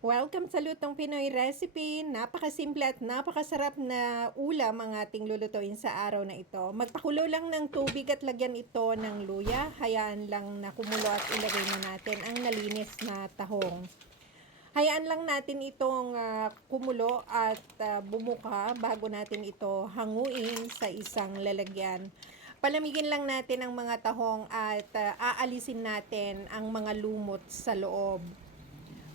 Welcome sa Lutong Pinoy Recipe. Napakasimple at napakasarap na ulam ang ating lulutuin sa araw na ito. Magpakulo lang ng tubig at lagyan ito ng luya. Hayaan lang na kumulo at ilagay na natin ang nalinis na tahong. Hayaan lang natin itong kumulo at bumuka bago natin ito hanguin sa isang lalagyan. Palamigin lang natin ang mga tahong at aalisin natin ang mga lumot sa loob.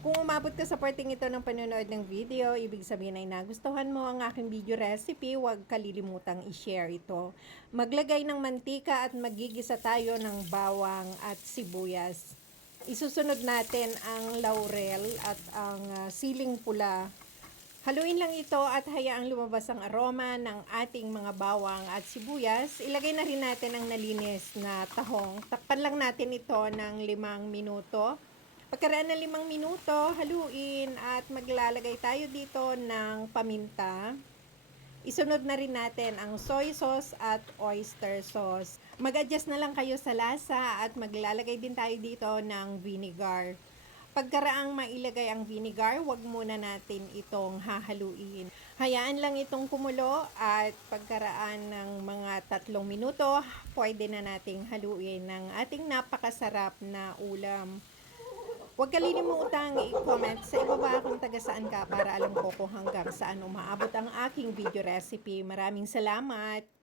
Kung umabot ka sa parting ito ng panonood ng video, ibig sabihin ay nagustuhan mo ang aking video recipe, huwag kalilimutang i-share ito. Maglagay ng mantika at magigisa tayo ng bawang at sibuyas. Isusunod natin ang laurel at ang siling pula. Haluin lang ito at hayaang lumabas ang aroma ng ating mga bawang at sibuyas. Ilagay na rin natin ang nalinis na tahong. Takpan lang natin ito ng 5 minuto. Pagkaraan ng 5 minuto, haluin at maglalagay tayo dito ng paminta. Isunod na rin natin ang soy sauce at oyster sauce. Mag-adjust na lang kayo sa lasa at maglalagay din tayo dito ng vinegar. Pagkaraang mailagay ang vinegar, wag muna natin itong hahaluin. Hayaan lang itong kumulo at pagkaraan ng mga 3 minuto, pwede na nating haluin ng ating napakasarap na ulam. Huwag kalimutang i-comment sa ibaba kung taga saan ka para alam ko kung hanggang saan umaabot ang aking video recipe. Maraming salamat!